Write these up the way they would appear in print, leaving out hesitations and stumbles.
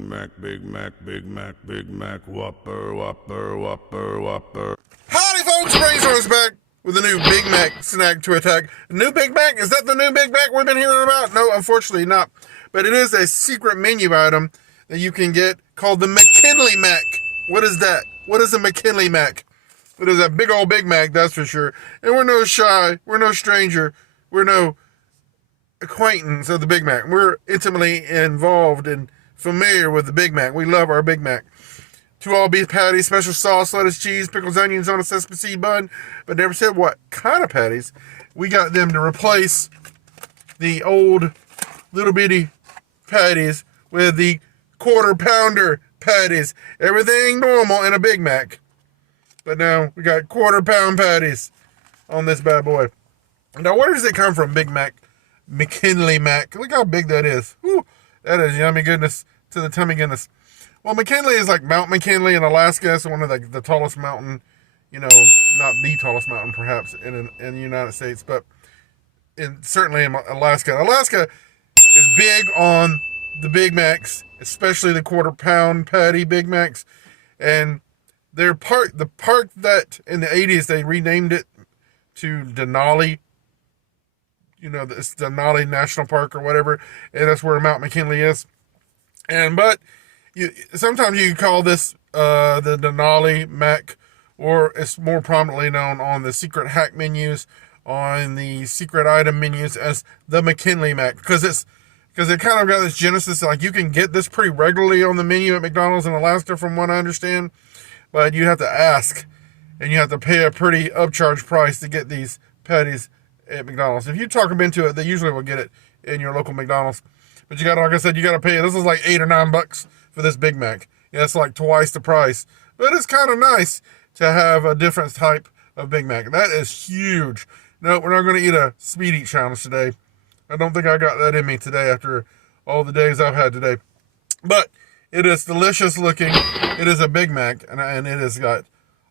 Mac, Big Mac, Big Mac, Big Mac, Whopper, Whopper, Whopper, Whopper. Howdy folks, Brainstorm's back with a new Big Mac snack to attack. New Big Mac? Is that the new Big Mac we've been hearing about? No, unfortunately not. But it is a secret menu item that you can get called the McKinley Mac. What is that? What is a McKinley Mac? It is a big old Big Mac, that's for sure. And we're no shy, we're no stranger, we're no acquaintance of the Big Mac. We're intimately involved and familiar with the Big Mac. We love our Big Mac. 2 all-beef patties, special sauce, lettuce, cheese, pickles, onions on a sesame seed bun, but never said what kind of patties. We got them to replace the old little bitty patties with the quarter pounder patties. Everything normal in a Big Mac. But now we got quarter pound patties on this bad boy. Now where does it come from, Big Mac? McKinley Mac. Look how big that is. Whew, that is yummy goodness to the tummy goodness. Well, McKinley is like Mount McKinley in Alaska. It's one of the tallest mountain, not the tallest mountain perhaps in the United States, but certainly in Alaska. Alaska is big on the Big Macs, especially the quarter pound patty Big Macs. And the park that in the 80s they renamed it to Denali. It's Denali National Park or whatever, and that's where Mount McKinley is. But sometimes you can call this the Denali Mac, or it's more prominently known on the secret hack menus, on the secret item menus as the McKinley Mac, because it kind of got this genesis, like you can get this pretty regularly on the menu at McDonald's in Alaska from what I understand, but you have to ask, and you have to pay a pretty upcharge price to get these patties at McDonald's. If you talk them into it, they usually will get it in your local McDonald's. But you got, like I said, you got to pay. This is like $8 or $9 for this Big Mac. Yeah, it's like twice the price. But it's kind of nice to have a different type of Big Mac. That is huge. No, we're not going to eat a speed eat challenge today. I don't think I got that in me today after all the days I've had today. But it is delicious looking. It is a Big Mac, and it has got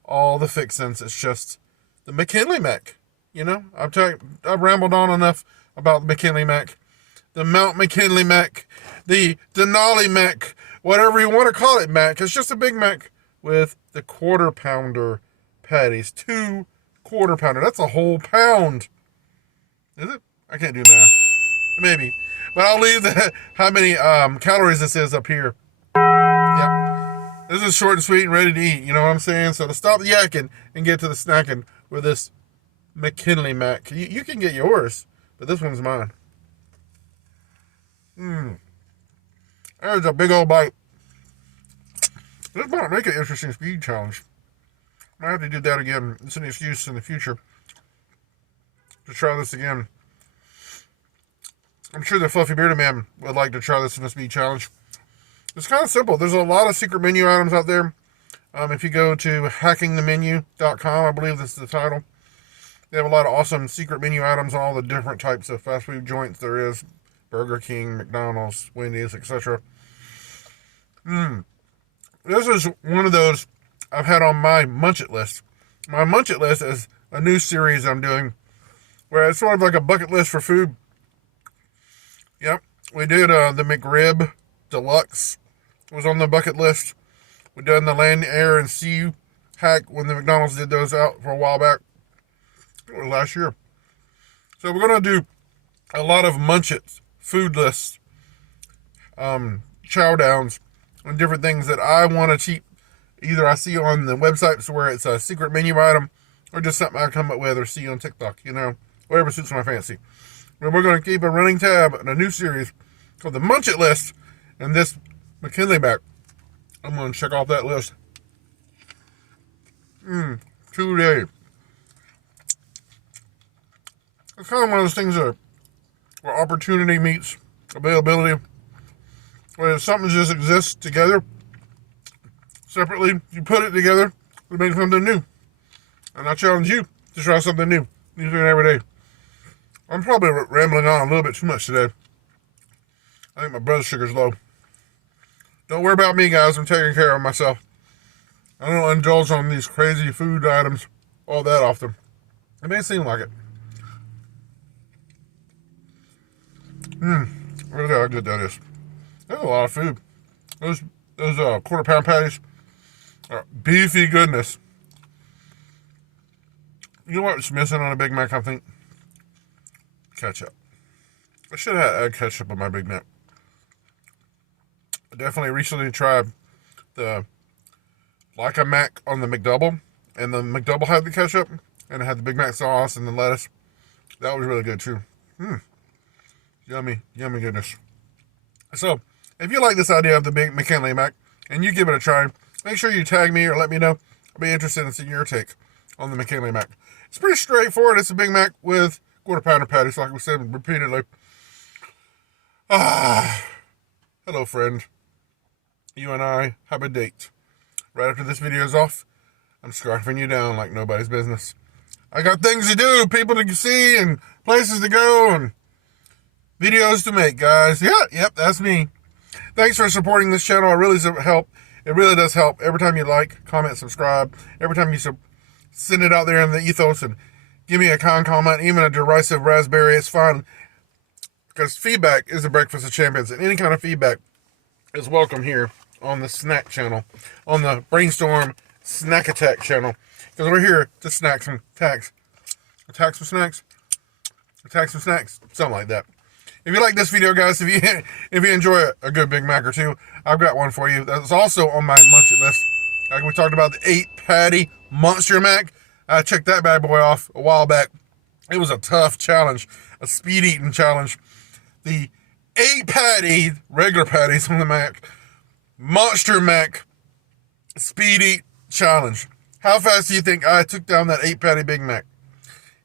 all the fixins. It's just the McKinley Mac. I've rambled on enough about the McKinley Mac. The Mount McKinley Mac, the Denali Mac, whatever you want to call it, Mac. It's just a Big Mac with the quarter pounder patties. 2 quarter pounder. That's a whole pound. Is it? I can't do math. Maybe. But I'll leave how many calories this is up here. Yep. This is short and sweet and ready to eat. You know what I'm saying? So to stop yakking and get to the snacking with this McKinley Mac. You can get yours, but this one's mine. There's a big old bite. This might make an interesting speed challenge. I might have to do that again. It's an excuse in the future to try this again. I'm sure the Fluffy Bearded Man would like to try this in a speed challenge. It's kind of simple. There's a lot of secret menu items out there. If you go to hackingthemenu.com, I believe this is the title. They have a lot of awesome secret menu items on all the different types of fast food joints there is. Burger King, McDonald's, Wendy's, etc. This is one of those I've had on my Munch-IT list. My Munch-IT list is a new series I'm doing where it's sort of like a bucket list for food. Yep, we did the McRib Deluxe. It was on the bucket list. We done the Land, Air, and Sea hack when the McDonald's did those out for a while back. Or last year. So we're going to do a lot of Munch-IT food lists, chow downs, and different things that I want to cheat. Either I see on the websites where it's a secret menu item, or just something I come up with or see on TikTok, whatever suits my fancy. But we're going to keep a running tab on a new series called the Munch-IT List, and this McKinley Mac. I'm going to check off that list. Today. It's kind of one of those things where opportunity meets availability. Where something just exists together, separately, you put it together to make something new. And I challenge you to try something new. You do it every day. I'm probably rambling on a little bit too much today. I think my blood sugar's low. Don't worry about me, guys. I'm taking care of myself. I don't indulge on these crazy food items all that often. It may seem like it. Look how good that is. That's a lot of food. Those quarter pound patties are beefy goodness. You know what's missing on a Big Mac, I think? Ketchup. I should have had ketchup on my Big Mac. I definitely recently tried the Like a Mac on the McDouble, and the McDouble had the ketchup, and it had the Big Mac sauce and the lettuce. That was really good too. Yummy, yummy goodness. So, if you like this idea of the big McKinley Mac, and you give it a try, make sure you tag me or let me know. I'll be interested in seeing your take on the McKinley Mac. It's pretty straightforward. It's a Big Mac with quarter pounder patties, like we said repeatedly. Hello, friend. You and I have a date. Right after this video is off, I'm scarfing you down like nobody's business. I got things to do, people to see, and places to go, and videos to make, guys. Yep, that's me. Thanks for supporting this channel. It really does help. It really does help. Every time you like, comment, subscribe. Every time you send it out there in the ethos and give me a kind comment, even a derisive raspberry, it's fine. Because feedback is the breakfast of champions, and any kind of feedback is welcome here on the snack channel, on the Brainstorm Snack Attack channel. Because we're here to snack some attacks. Attack some snacks? Attack some snacks? Something like that. If you like this video, guys, if you enjoy a good Big Mac or two, I've got one for you. That's also on my Munch-IT list. Like we talked about the 8-patty Monster Mac. I checked that bad boy off a while back. It was a tough challenge, a speed eating challenge. The 8-patty, regular patties on the Mac, Monster Mac speed eat challenge. How fast do you think I took down that 8-patty Big Mac?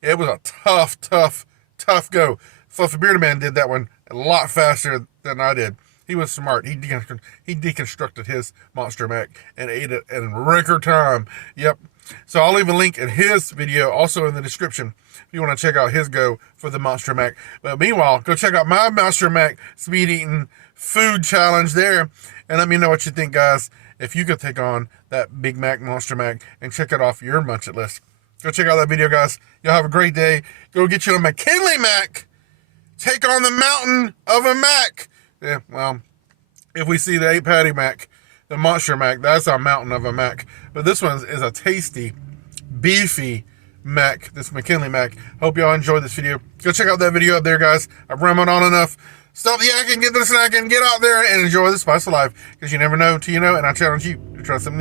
It was a tough go. Fluffy Bearded Man did that one a lot faster than I did. He was smart. He deconstructed his Monster Mac and ate it in record time. Yep. So I'll leave a link in his video also in the description if you want to check out his go for the Monster Mac. But meanwhile, go check out my Monster Mac speed eating food challenge there and let me know what you think, guys, if you could take on that Big Mac Monster Mac and check it off your Munch-IT list. Go check out that video, guys. Y'all have a great day. Go get you a McKinley Mac. Take on the mountain of a Mac. Yeah, well, if we see the 8-patty Mac, the Monster Mac, that's a mountain of a Mac. But this one is a tasty, beefy Mac, this McKinley Mac. Hope y'all enjoyed this video. Go check out that video up there, guys. I've rambled on enough. Stop the yakking, get the snacking, get out there and enjoy the spice of life. Because you never know till you know, and I challenge you to try something.